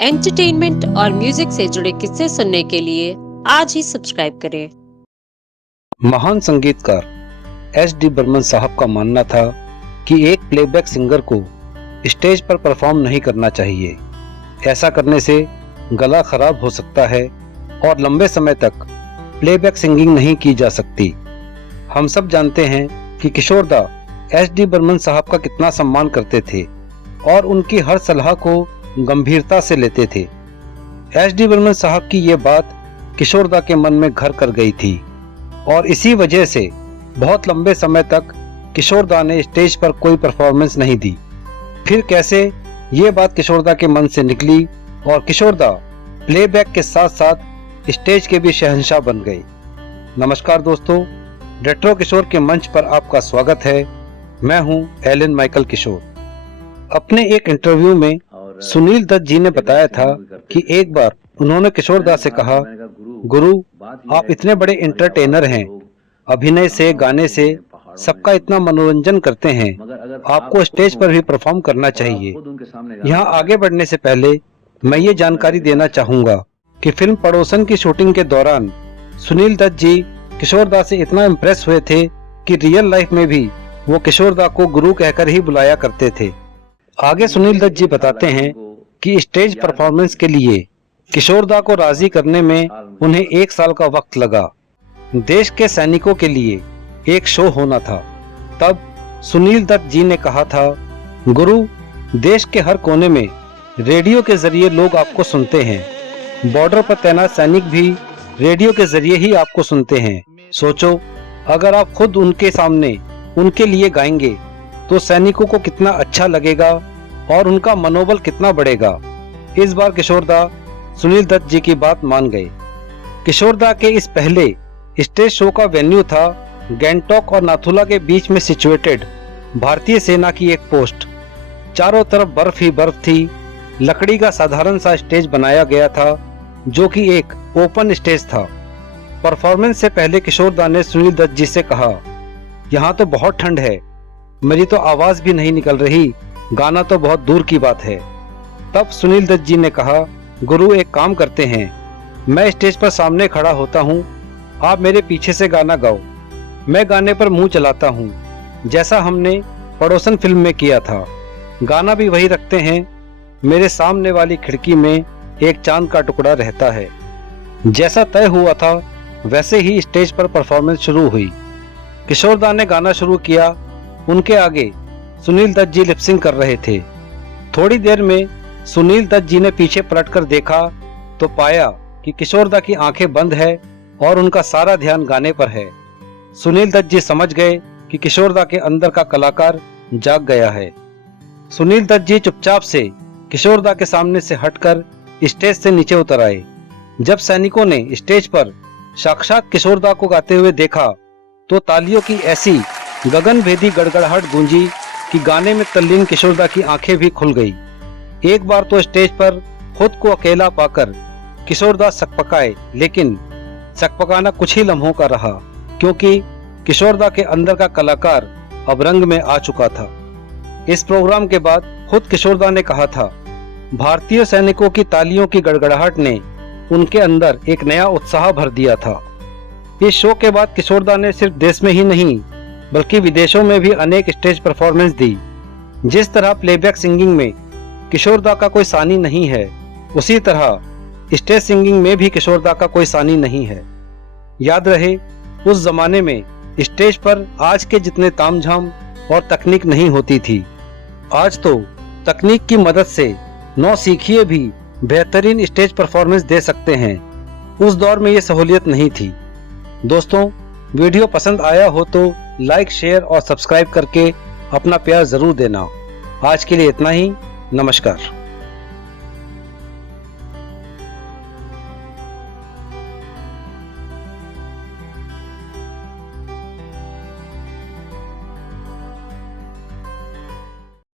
Entertainment और music से जुड़े किस्से सुनने के लिए आज ही सब्सक्राइब करें। महान संगीतकार एस डी बर्मन साहब का मानना था कि एक प्लेबैक सिंगर को स्टेज पर परफॉर्म नहीं करना चाहिए। ऐसा करने से गला खराब हो सकता है और लंबे समय तक प्लेबैक सिंगिंग नहीं की जा सकती। हम सब जानते हैं कि किशोर दा एस डी बर्मन साहब का कितना सम्मान करते थे और उनकी हर सलाह को गंभीरता से लेते थे। एस डी बर्मन साहब की ये बात किशोर दा के मन में घर कर गई थी और इसी वजह से बहुत लंबे समय तक किशोर दा ने स्टेज पर कोई परफॉर्मेंस नहीं दी। फिर कैसे ये बात किशोर दा के मन से निकली और किशोर दा प्लेबैक के साथ साथ स्टेज के भी शहंशाह बन गए। नमस्कार दोस्तों, रेट्रो किशोर के मंच पर आपका स्वागत है। मैं हूं एलन माइकल किशोर। अपने एक इंटरव्यू में सुनील दत्त जी ने बताया था कि एक बार उन्होंने किशोर दा से कहा, गुरु आप इतने बड़े एंटरटेनर हैं, अभिनय से गाने से सबका इतना मनोरंजन करते हैं, आपको स्टेज पर भी परफॉर्म करना चाहिए। यहाँ आगे बढ़ने से पहले मैं ये जानकारी देना चाहूँगा कि फिल्म पड़ोसन की शूटिंग के दौरान सुनील दत्त जी किशोर दा से इतना इम्प्रेस हुए थे कि रियल लाइफ में भी वो किशोर दा को गुरु कहकर ही बुलाया करते थे। आगे सुनील दत्त जी बताते हैं कि स्टेज परफॉर्मेंस के लिए किशोर दा को राजी करने में उन्हें 1 साल का वक्त लगा। देश के सैनिकों के लिए एक शो होना था। तब सुनील दत्त जी ने कहा था, गुरु देश के हर कोने में रेडियो के जरिए लोग आपको सुनते हैं। बॉर्डर पर तैनात सैनिक भी रेडियो के जरिए ही आपको सुनते हैं। सोचो अगर आप खुद उनके सामने उनके लिए गाएंगे तो सैनिकों को कितना अच्छा लगेगा और उनका मनोबल कितना बढ़ेगा। इस बार किशोर दा सुनील दत्त जी की बात मान गए। किशोर दा के इस पहले स्टेज शो का वेन्यू था गैंगटॉक और नाथुला के बीच में सिचुएटेड भारतीय सेना की एक पोस्ट। चारों तरफ बर्फ ही बर्फ थी। लकड़ी का साधारण सा स्टेज बनाया गया था जो कि एक ओपन स्टेज था। परफॉर्मेंस से पहले किशोर दा ने सुनील दत्त जी से कहा, यहाँ तो बहुत ठंड है, मेरी तो आवाज भी नहीं निकल रही, गाना तो बहुत दूर की बात है। तब सुनील दत्त जी ने कहा, गुरु एक काम करते हैं, मैं स्टेज पर सामने खड़ा होता हूँ, आप मेरे पीछे से गाना गाओ, मैं गाने पर मुंह चलाता हूँ, जैसा हमने पड़ोसन फिल्म में किया था। गाना भी वही रखते हैं, मेरे सामने वाली खिड़की में एक चांद का टुकड़ा रहता है। जैसा तय हुआ था वैसे ही स्टेज पर परफॉर्मेंस शुरू हुई। किशोर दा ने गाना शुरू किया। उनके आगे सुनील दत्त जी लिपसिंग कर रहे थे। थोड़ी देर में सुनील दत्त जी ने पीछे पलटकर देखा तो पाया कि किशोर दा की आंखें बंद है और उनका सारा ध्यान गाने पर है। सुनील दत्त जी समझ गए कि किशोर दा के अंदर का कलाकार जाग गया है। सुनील दत्त जी चुपचाप से किशोर दा के सामने से हटकर स्टेज से नीचे उतर आए। जब सैनिकों ने स्टेज पर साक्षात किशोर दा को गाते हुए देखा तो तालियों की ऐसी गगनभेदी गड़गड़ाहट गूंजी कि गाने में तल्लीन किशोर दा की आंखें भी खुल गई। एक बार तो स्टेज पर खुद को अकेला पाकर किशोर दा सकपकाए, लेकिन सकपकाना कुछ ही लम्हों का रहा क्योंकि किशोर दा के अंदर का कलाकार अब रंग में आ चुका था। इस प्रोग्राम के बाद खुद किशोर दा ने कहा था, भारतीय सैनिकों की तालियों की गड़गड़ाहट ने उनके अंदर एक नया उत्साह भर दिया था। इस शो के बाद किशोर दा ने सिर्फ देश में ही नहीं बल्कि विदेशों में भी अनेक स्टेज परफॉर्मेंस दी। जिस तरह प्लेबैक सिंगिंग में किशोर दा का कोई सानी नहीं है, उसी तरह स्टेज सिंगिंग में भी किशोर दा का कोई सानी नहीं है। याद रहे, उस जमाने में स्टेज पर आज के जितने तामझाम और तकनीक नहीं होती थी। आज तो तकनीक की मदद से नौसिखिए भी बेहतरीन स्टेज परफॉर्मेंस दे सकते हैं। उस दौर में ये सहूलियत नहीं थी। दोस्तों, वीडियो पसंद आया हो तो लाइक, शेयर और सब्सक्राइब करके अपना प्यार जरूर देना। आज के लिए इतना ही। नमस्कार।